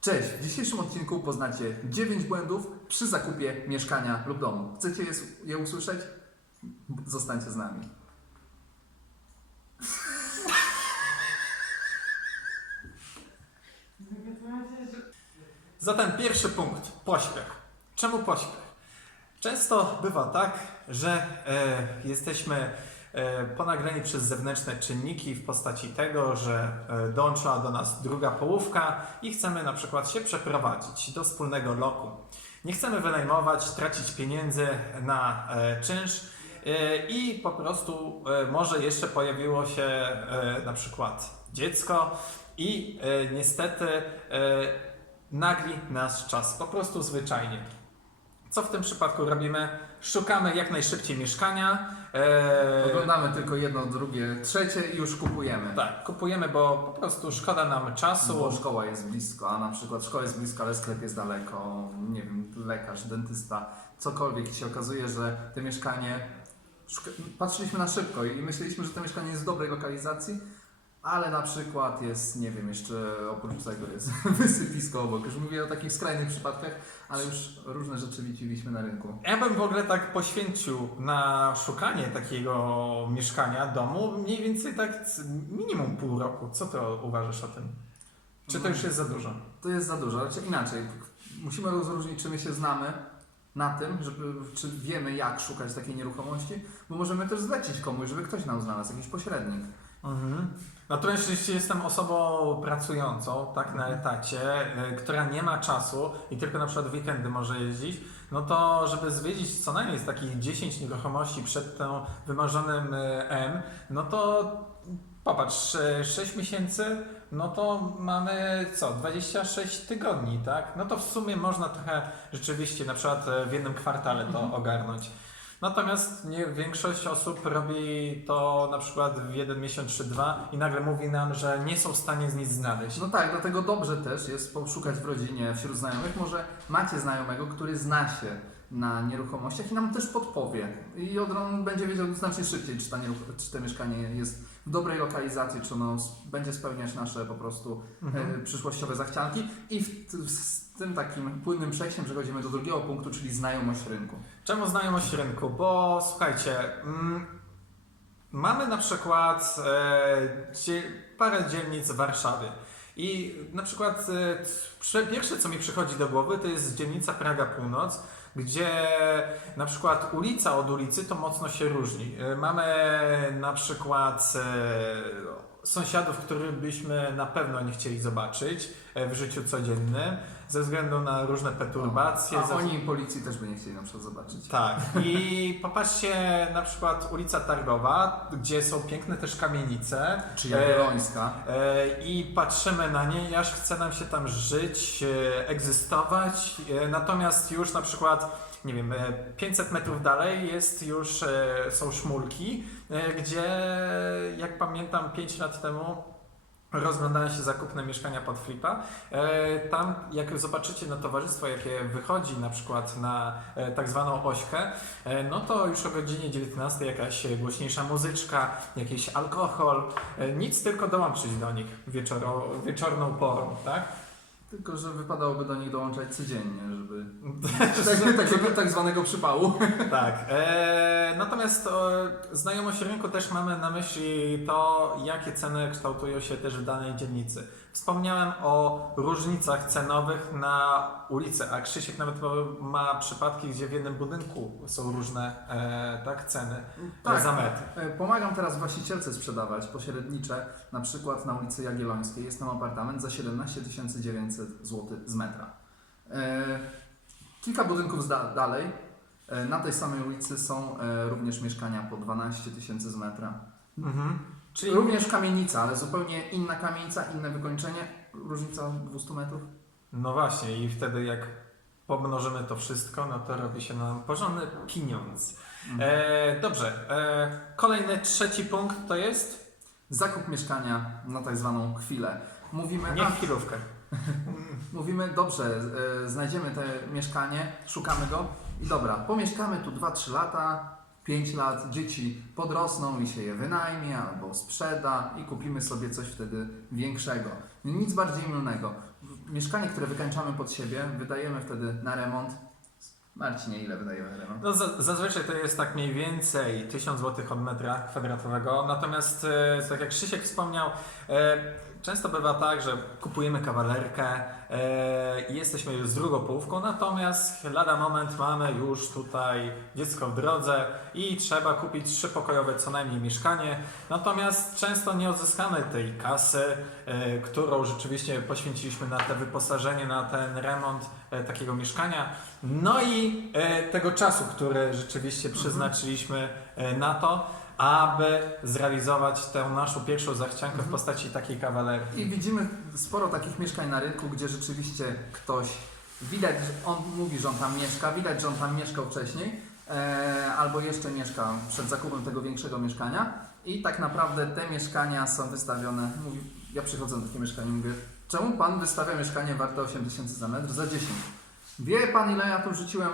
Cześć! W dzisiejszym odcinku poznacie 9 błędów przy zakupie mieszkania lub domu. Chcecie je, usłyszeć? Zostańcie z nami. Zatem pierwszy punkt pośpiech. Czemu pośpiech? Często bywa tak, że e, jesteśmy e, ponagrani przez zewnętrzne czynniki w postaci tego, że e, dołączyła do nas druga połówka i chcemy na przykład się przeprowadzić do wspólnego loku. Nie chcemy wynajmować, tracić pieniędzy na e, czynsz i po prostu może jeszcze pojawiło się na przykład dziecko i niestety nagli nasz czas, po prostu zwyczajnie. Co w tym przypadku robimy? Szukamy jak najszybciej mieszkania. E, Oglądamy tylko jedno, drugie, trzecie i już kupujemy. tak, kupujemy, bo po prostu szkoda nam czasu. Bo szkoła jest blisko, a na przykład szkoła jest blisko, ale sklep jest daleko, nie wiem, lekarz, dentysta, cokolwiek. się okazuje, że to mieszkanie, szuka- patrzyliśmy na szybko i myśleliśmy, że to mieszkanie jest w dobrej lokalizacji, ale na przykład jest, nie wiem, jeszcze oprócz tego jest wysypisko obok. Już mówię o takich skrajnych przypadkach, ale już różne rzeczy widzieliśmy na rynku. Ja bym w ogóle tak poświęcił na szukanie takiego mieszkania, domu, mniej więcej tak minimum pół roku. Co ty uważasz o tym? Czy to już jest za dużo? To jest za dużo, ale inaczej. Musimy rozróżnić, czy my się znamy na tym, żeby, czy wiemy, jak szukać takiej nieruchomości, bo możemy też zlecić komuś, żeby ktoś nam znalazł, jakiś pośrednik. Mhm. Natomiast jeśli jestem osobą pracującą, tak, na etacie, y, która nie ma czasu i tylko na przykład w weekendy może jeździć, no to żeby zwiedzić co najmniej z takich 10 nieruchomości przed tym wymarzonym y, M, no to popatrz, 6 miesięcy, no to mamy co, 26 tygodni, tak? No to w sumie można trochę rzeczywiście na przykład w jednym kwartale to Mhm. ogarnąć. Natomiast nie, większość osób robi to na przykład w jeden miesiąc czy dwa i nagle mówi nam, że nie są w stanie nic znaleźć. No tak, dlatego dobrze też jest poszukać w rodzinie, wśród znajomych. Może macie znajomego, który zna się na nieruchomościach i nam też podpowie. I od razu będzie wiedział znacznie szybciej, czy, ta czy to mieszkanie jest dobrej lokalizacji, czy ono będzie spełniać nasze po prostu Mhm. e, przyszłościowe zachcianki. I w, z tym takim płynnym przejściem przechodzimy do drugiego punktu, czyli znajomość rynku. Czemu znajomość rynku? Bo słuchajcie, mm, mamy na przykład e, parę dzielnic w Warszawie. I na przykład e, pierwsze, co mi przychodzi do głowy, to jest dzielnica Praga Północ, gdzie na przykład ulica od ulicy to mocno się różni. E, Mamy na przykład e, sąsiadów, których byśmy na pewno nie chcieli zobaczyć w życiu codziennym, ze względu na różne perturbacje. A ze- oni policji też by nie chcieli na przykład zobaczyć. tak. I popatrzcie na przykład ulica Targowa, gdzie są piękne też kamienice. Czy Jagiellońska. E, I patrzymy na nie, i aż chce nam się tam żyć, e, egzystować. E, Natomiast już na przykład, nie wiem, e, 500 metrów dalej jest już, e, są szmulki, e, gdzie jak pamiętam 5 lat temu rozglądałem się zakupne mieszkania pod flipa. E, Tam jak zobaczycie na towarzystwo, jakie wychodzi na przykład na e, tak zwaną ośkę, e, no to już o godzinie 19 jakaś głośniejsza muzyczka, jakiś alkohol, nic tylko dołączyć do nich wieczoro, wieczorną porą, tak? Tylko, że wypadałoby do nich dołączać codziennie, żeby tak, takiego tak zwanego przypału. Tak. E, natomiast e, znajomość rynku też mamy na myśli to, jakie ceny kształtują się też w danej dzielnicy. Wspomniałem o różnicach cenowych na ulicy, a Krzysiek nawet ma przypadki, gdzie w jednym budynku są różne e, tak, ceny Tak. za metr. E, Pomagam teraz właścicielce sprzedawać pośrednicze, na przykład na ulicy Jagiellońskiej. Jest tam apartament za 17 900 zł z metra. E, Kilka budynków zda- dalej, e, na tej samej ulicy są e, również mieszkania po 12 tysięcy z metra. Mhm. Czyli Również kamienica, ale zupełnie inna kamienica, inne wykończenie, różnica 200 metrów. No właśnie, i wtedy jak pomnożymy to wszystko, no to robi się nam porządny pieniądz. E, dobrze, e, kolejny, trzeci punkt to jest Zakup mieszkania na tak zwaną chwilę. Mówimy, nie a, chwilówkę. Mówimy, dobrze, e, znajdziemy te mieszkanie, szukamy go i dobra, pomieszkamy tu 2-3 lata, 5 lat, dzieci podrosną i się je wynajmie albo sprzeda i kupimy sobie coś wtedy większego. Nic bardziej mylnego. mieszkanie, które wykańczamy pod siebie, wydajemy wtedy na remont. Marcinie, ile wydajemy na remont? No, za- zazwyczaj to jest tak mniej więcej 1000 zł od metra kwadratowego. Natomiast, e, tak jak Krzysiek wspomniał, e, często bywa tak, że kupujemy kawalerkę e, i jesteśmy już z drugą połówką, natomiast lada moment mamy już tutaj dziecko w drodze i trzeba kupić trzypokojowe co najmniej mieszkanie. Natomiast często nie odzyskamy tej kasy, e, którą rzeczywiście poświęciliśmy na te wyposażenie, na ten remont e, takiego mieszkania. No i tego czasu, który rzeczywiście przeznaczyliśmy e, na to, aby zrealizować tę naszą pierwszą zachciankę w Mhm. postaci takiej kawalerki. I widzimy sporo takich mieszkań na rynku, gdzie rzeczywiście ktoś widać, że on mówi, że on tam mieszka, widać, że on tam mieszkał wcześniej, e, albo jeszcze mieszka przed zakupem tego większego mieszkania i tak naprawdę te mieszkania są wystawione, mówi, ja przychodzę do takiego mieszkania i mówię, czemu pan wystawia mieszkanie warte 8 tysięcy za metr za 10? Wie pan ile ja tu rzuciłem e,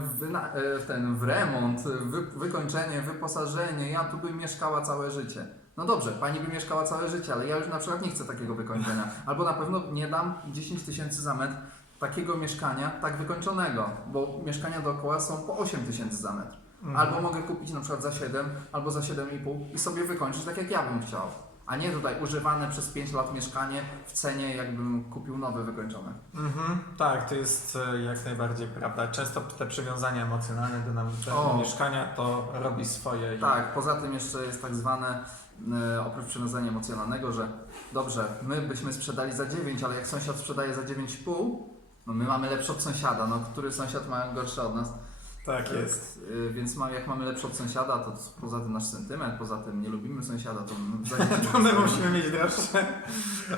w, wyna- e, w ten w remont, wy, wykończenie, wyposażenie, ja tu bym mieszkała całe życie. No dobrze, pani by mieszkała całe życie, ale ja już na przykład nie chcę takiego wykończenia. Albo na pewno nie dam 10 tysięcy za metr takiego mieszkania tak wykończonego, bo mieszkania dookoła są po 8 tysięcy za metr. Mhm. Albo mogę kupić na przykład za 7 albo za 7,5 i sobie wykończyć tak jak ja bym chciał. A nie tutaj używane przez 5 lat mieszkanie w cenie jakbym kupił nowe wykończone. Mhm, tak, to jest e, jak najbardziej prawda. Często te przywiązania emocjonalne do nam do mieszkania to robi swoje. Tak, poza tym jeszcze jest tak zwane, e, oprócz przywiązania emocjonalnego, że dobrze, my byśmy sprzedali za 9, ale jak sąsiad sprzedaje za 9,5, no my mamy lepsze od sąsiada, no który sąsiad ma gorsze od nas. Tak jest. E, Więc ma, jak mamy lepsze od sąsiada, to poza tym nasz sentyment, poza tym nie lubimy sąsiada, to To my musimy mieć droższe.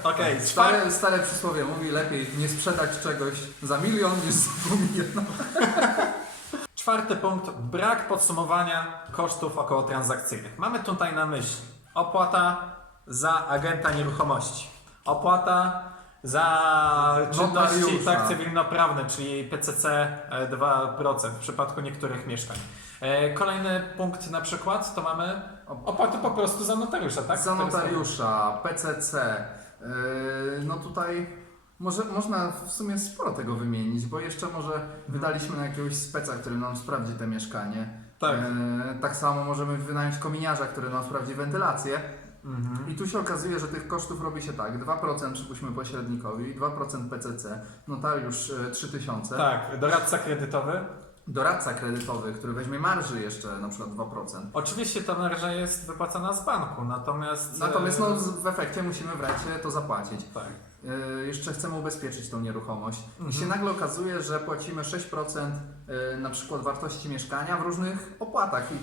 Okej, okay, Stare, stare przysłowie mówi lepiej nie sprzedać czegoś za milion niż za pół miliona. Czwarty punkt. Brak podsumowania kosztów około transakcyjnych. Mamy tutaj na myśli opłata za agenta nieruchomości, opłata za czynności Notariusza. tak cywilnoprawne, czyli PCC e, 2% w przypadku niektórych mieszkań. E, Kolejny punkt na przykład to mamy opłatę po prostu za notariusza, tak? Za notariusza, PCC. Yy, no tutaj może, można w sumie sporo tego wymienić, bo jeszcze może wydaliśmy na jakiegoś speca, który nam sprawdzi te mieszkanie. Tak. Yy, tak samo możemy wynająć kominiarza, który nam sprawdzi wentylację. Mhm. I tu się okazuje, że tych kosztów robi się tak. 2% przypuśćmy pośrednikowi, 2% PCC, notariusz yy, 3000, Tak, doradca kredytowy. doradca kredytowy, który weźmie marży jeszcze na przykład 2%. Oczywiście ta marża jest wypłacana z banku, natomiast... Natomiast e, no, w efekcie musimy wreszcie to zapłacić. Tak. Yy, jeszcze chcemy ubezpieczyć tą nieruchomość i się Mhm. nagle okazuje, że płacimy 6% yy, na przykład wartości mieszkania w różnych opłatach i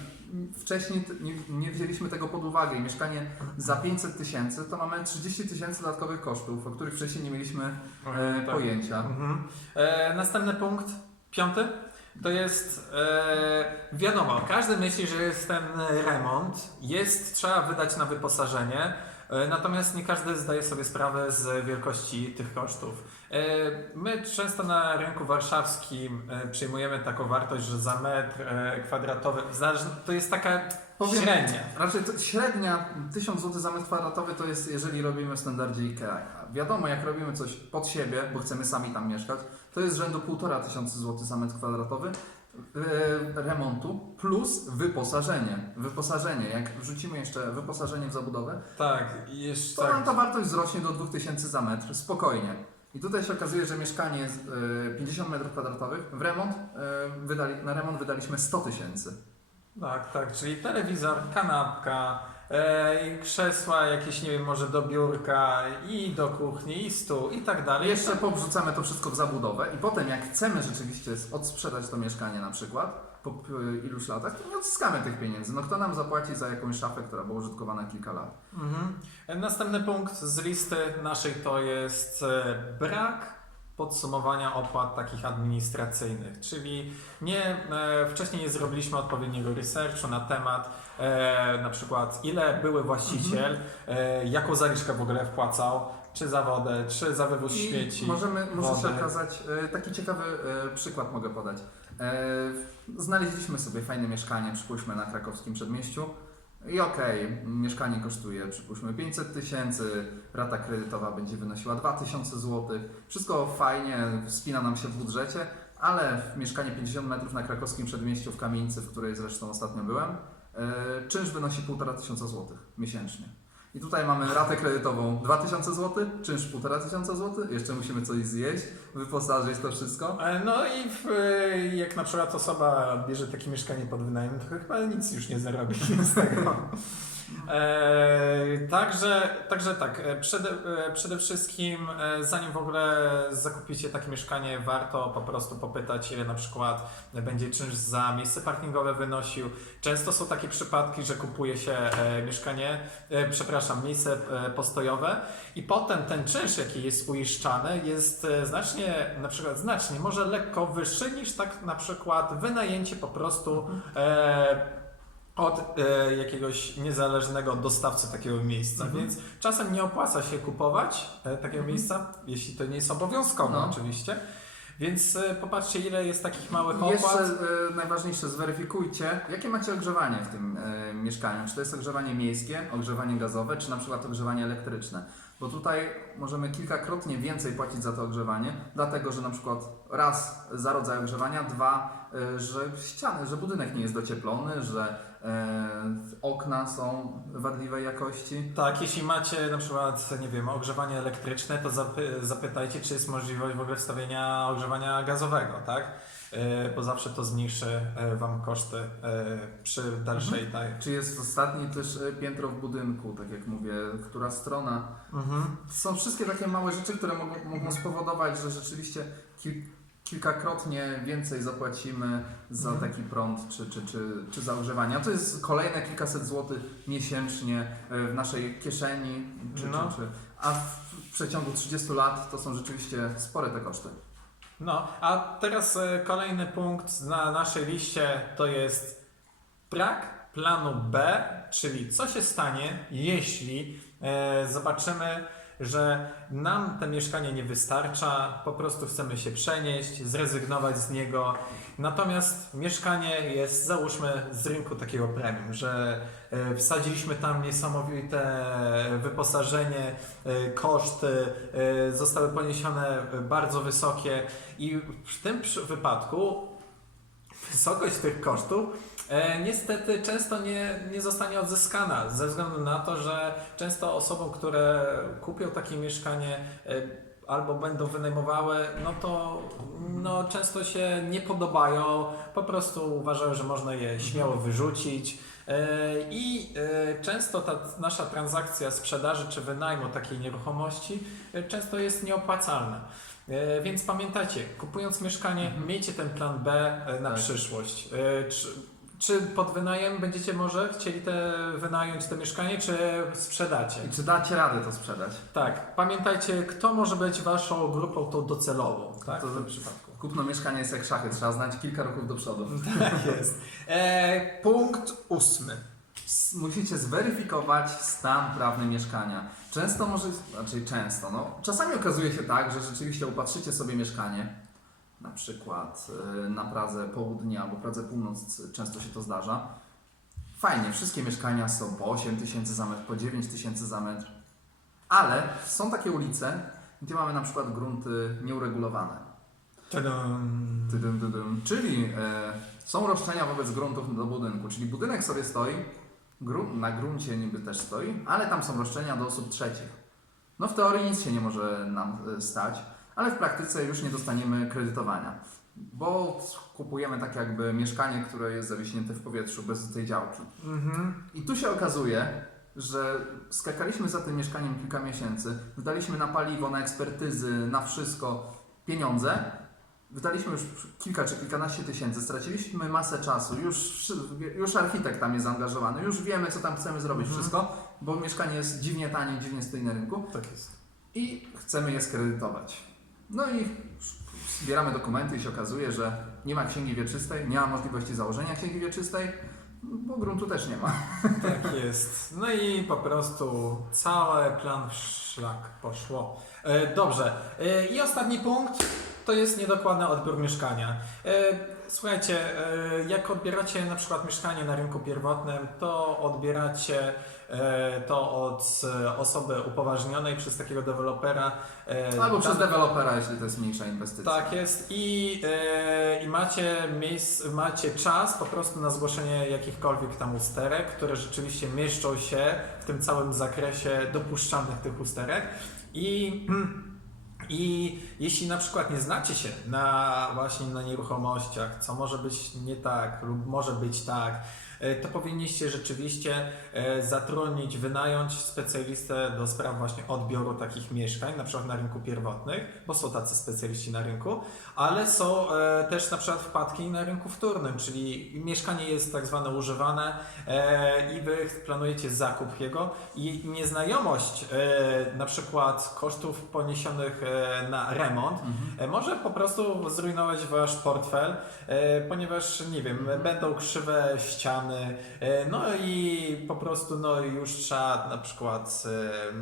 wcześniej nie, wzięliśmy tego pod uwagę i mieszkanie za 500 tysięcy to mamy 30 tysięcy dodatkowych kosztów, o których wcześniej nie mieliśmy e, Tak. pojęcia. Mhm. E, następny punkt, piąty, to jest e, wiadomo, każdy myśli, że jest ten remont, jest, trzeba wydać na wyposażenie, e, natomiast nie każdy zdaje sobie sprawę z wielkości tych kosztów. E, my często na rynku warszawskim e, przyjmujemy taką wartość, że za metr e, kwadratowy, zależy- to jest taka Powiem- średnia. Raczej to średnia 1000 zł za metr kwadratowy to jest, jeżeli robimy w standardzie IKEA. Wiadomo, jak robimy coś pod siebie, bo chcemy sami tam mieszkać, to jest rzędu 1,5 tysiąca zł za metr kwadratowy e, remontu plus wyposażenie. Wyposażenie, jak wrzucimy jeszcze wyposażenie w zabudowę, Tak, i jeszcze to tak. ta wartość wzrośnie do 2000 za metr, spokojnie. I tutaj się okazuje, że mieszkanie jest e, 50 metrów kwadratowych, w remont, e, wydali, na remont wydaliśmy 100 tysięcy. Tak, tak, czyli telewizor, kanapka, e, i krzesła jakieś, nie wiem, może do biurka i do kuchni, i stół i tak dalej. Jeszcze powrzucamy to wszystko w zabudowę i potem jak chcemy rzeczywiście odsprzedać to mieszkanie na przykład po iluś latach, to nie odzyskamy tych pieniędzy. No kto nam zapłaci za jakąś szafę, która była użytkowana kilka lat? Mhm. E, Następny punkt z listy naszej to jest e, brak podsumowania opłat takich administracyjnych, czyli nie, e, wcześniej nie zrobiliśmy odpowiedniego researchu na temat e, na przykład ile były właściciel, e, jaką zaliczkę w ogóle wpłacał, czy za wodę, czy za wywóz I śmieci. Możemy, może się wodę. okazać, e, taki ciekawy e, przykład mogę podać. E, Znaleźliśmy sobie fajne mieszkanie, przypuśćmy na krakowskim przedmieściu. I okej, mieszkanie kosztuje przypuśćmy 500 tysięcy, rata kredytowa będzie wynosiła 2000 zł. Wszystko fajnie, spina nam się w budżecie, ale mieszkanie 50 metrów na krakowskim przedmieściu w kamienicy, w której zresztą ostatnio byłem, yy, czynsz wynosi 1500 tysiąca złotych miesięcznie. I tutaj mamy ratę kredytową 2000 zł, czynsz 1500 zł, jeszcze musimy coś zjeść, wyposażyć to wszystko. E, No i w, e, jak na przykład osoba bierze takie mieszkanie pod wynajem, to chyba nic już nie zarobi z tego. E, także, także tak, e, przede, e, przede wszystkim e, zanim w ogóle zakupicie takie mieszkanie, warto po prostu popytać, ile na przykład będzie czynsz za miejsce parkingowe wynosił. Często są takie przypadki, że kupuje się mieszkanie, przepraszam, miejsce postojowe i potem ten czynsz, jaki jest uiszczany, jest znacznie, na przykład znacznie, może lekko wyższy niż tak na przykład wynajęcie po prostu e, od e, jakiegoś niezależnego dostawcy takiego miejsca, Mhm. więc czasem nie opłaca się kupować e, takiego Mhm. miejsca, jeśli to nie jest obowiązkowe No. oczywiście. Więc e, popatrzcie, ile jest takich małych I Jeszcze opłat. e, najważniejsze, zweryfikujcie, jakie macie ogrzewanie w tym e, mieszkaniu. Czy to jest ogrzewanie miejskie, ogrzewanie gazowe, czy na przykład ogrzewanie elektryczne. Bo tutaj możemy kilkakrotnie więcej płacić za to ogrzewanie, dlatego że na przykład raz za rodzaj ogrzewania, dwa, e, że ściany, że budynek nie jest docieplony, że e, okna są wadliwej jakości. Tak, jeśli macie na przykład, nie wiem, ogrzewanie elektryczne, to zapy- zapytajcie, czy jest możliwość w ogóle wstawienia ogrzewania gazowego, tak? E, Bo zawsze to zmniejszy e, Wam koszty e, przy dalszej tak. Czy jest ostatnie też piętro w budynku, tak jak mówię, która strona. Mhm. Są wszystkie takie małe rzeczy, które mogą, mogą spowodować, że rzeczywiście kil, kilkakrotnie więcej zapłacimy za Mhm. taki prąd czy, czy, czy, czy za ogrzewanie. A to jest kolejne kilkaset złotych miesięcznie w naszej kieszeni. Czy, No. czy, czy, a w, w przeciągu 30 lat to są rzeczywiście spore te koszty. No, a teraz e, kolejny punkt na naszej liście to jest brak planu B, czyli co się stanie, jeśli e, zobaczymy, że nam to mieszkanie nie wystarcza, po prostu chcemy się przenieść, zrezygnować z niego. Natomiast mieszkanie jest, załóżmy, z rynku takiego premium, że e, wsadziliśmy tam niesamowite wyposażenie, e, koszty e, zostały poniesione bardzo wysokie i w tym przy- wypadku wysokość tych kosztów e, niestety często nie, nie zostanie odzyskana ze względu na to, że często osobom, które kupią takie mieszkanie e, albo będą wynajmowały, no to no, często się nie podobają, po prostu uważają, że można je śmiało wyrzucić. E, I e, często ta nasza transakcja sprzedaży czy wynajmu takiej nieruchomości e, często jest nieopłacalna. Więc pamiętajcie, kupując mieszkanie, Mhm. miejcie ten plan B na Tak. przyszłość. Czy, pod wynajem będziecie może chcieli te, wynająć to mieszkanie, czy sprzedacie? I czy dacie radę to sprzedać? Tak, pamiętajcie, kto może być waszą grupą tą docelową, tak? To w tym przypadku. Kupno mieszkania jest jak szachy, trzeba znać kilka ruchów do przodu. Tak jest. E, punkt ósmy. S- Musicie zweryfikować stan prawny mieszkania. Często może, znaczy często, no, czasami okazuje się tak, że rzeczywiście upatrzycie sobie mieszkanie, na przykład y, na Pradze Południa albo Pradze Północ, często się to zdarza. Fajnie, wszystkie mieszkania są po 8 tysięcy za metr, po 9 tysięcy za metr, ale są takie ulice, gdzie mamy na przykład grunty nieuregulowane. Tadam. Tydym, tydym. Czyli e, są roszczenia wobec gruntów do budynku, czyli budynek sobie stoi, na gruncie niby też stoi, ale tam są roszczenia do osób trzecich. No w teorii nic się nie może nam e, stać, ale w praktyce już nie dostaniemy kredytowania, bo kupujemy tak jakby mieszkanie, które jest zawiśnięte w powietrzu bez tej działki. Mhm. I tu się okazuje, że skakaliśmy za tym mieszkaniem kilka miesięcy, wydaliśmy na paliwo, na ekspertyzy, na wszystko pieniądze, wydaliśmy już kilka czy kilkanaście tysięcy, straciliśmy masę czasu, już, już architekt tam jest zaangażowany, już wiemy, co tam chcemy zrobić, Mhm. wszystko, bo mieszkanie jest dziwnie tanie, dziwnie stoi na rynku Tak jest. i chcemy je skredytować. No i zbieramy dokumenty i się okazuje, że nie ma księgi wieczystej, nie ma możliwości założenia księgi wieczystej, bo gruntu też nie ma. Tak jest. No i po prostu cały plan w szlak poszło. E, Dobrze. E, I ostatni punkt to jest niedokładny odbiór mieszkania. Słuchajcie, e, jak odbieracie na przykład mieszkanie na rynku pierwotnym, to odbieracie e, to od e, osoby upoważnionej przez takiego dewelopera. Albo przez dewelopera, jeśli to jest mniejsza inwestycja. Tak jest i, i macie, miejsc, macie czas po prostu na zgłoszenie jakichkolwiek tam usterek, które rzeczywiście mieszczą się w tym całym zakresie dopuszczalnych tych usterek i i jeśli na przykład nie znacie się na właśnie na nieruchomościach, co może być nie tak lub może być tak, to powinniście rzeczywiście e, zatrudnić, wynająć specjalistę do spraw właśnie odbioru takich mieszkań, na przykład na rynku pierwotnych, bo są tacy specjaliści na rynku, ale są e, też na przykład wpadki na rynku wtórnym, czyli mieszkanie jest tak zwane używane e, i wy planujecie zakup jego i nieznajomość e, na przykład kosztów poniesionych e, na remont Mhm. e, może po prostu zrujnować wasz portfel, e, ponieważ nie wiem, będą krzywe ściany, e, no i po prostu no już trzeba na przykład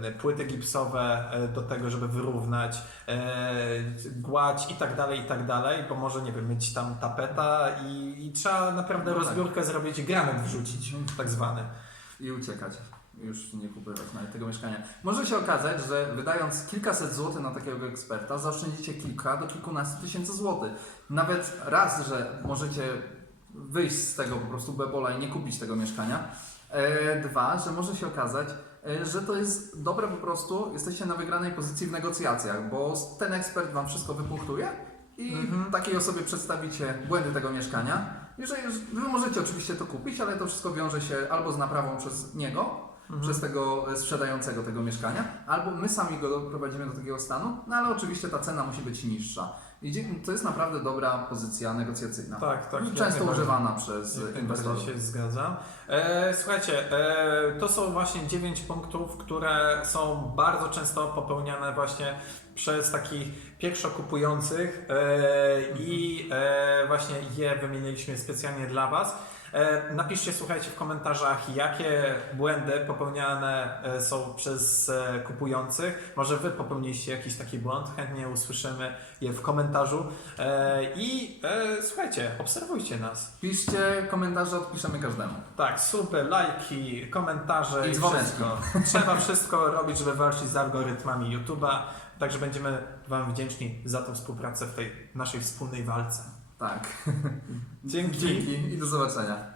e, płyty gipsowe e, do tego, żeby wyrównać, gładź i tak dalej, i tak dalej, bo może nie wiem, mieć tam tapeta i, i trzeba naprawdę No tak. rozbiórkę zrobić, granat wrzucić, tak zwany. I uciekać. Już nie kupować nawet tego mieszkania. Może się okazać, że wydając kilkaset złotych na takiego eksperta, zaoszczędzicie kilka do kilkunastu tysięcy złotych. Nawet raz, że możecie wyjść z tego po prostu bebola i nie kupić tego mieszkania. E, dwa, że może się okazać, e, że to jest dobre po prostu, jesteście na wygranej pozycji w negocjacjach, bo ten ekspert Wam wszystko wypunktuje i Mhm. takiej osobie przedstawicie błędy tego mieszkania. I że już, Wy możecie oczywiście to kupić, ale to wszystko wiąże się albo z naprawą przez niego, Mhm. przez tego e, sprzedającego tego mieszkania, albo my sami go doprowadzimy do takiego stanu, no ale oczywiście ta cena musi być niższa. I to jest naprawdę dobra pozycja negocjacyjna. Tak, tak. jak Często używana przez inwestorów. się zgadzam. E, słuchajcie, e, to są właśnie dziewięć punktów, które są bardzo często popełniane właśnie przez takich pierwszokupujących e, i e, właśnie je wymieniliśmy specjalnie dla Was. E, napiszcie, słuchajcie, w komentarzach, jakie błędy popełniane są przez kupujących. Może Wy popełniliście jakiś taki błąd, chętnie usłyszymy je w komentarzu. I słuchajcie, obserwujcie nas. Piszcie komentarze, odpiszemy każdemu. Tak, super, lajki, komentarze I i, wszystko. Trzeba wszystko robić, żeby walczyć z algorytmami YouTube'a. Także będziemy Wam wdzięczni za tą współpracę w tej naszej wspólnej walce. Tak. Dzięki. Dzięki i do zobaczenia.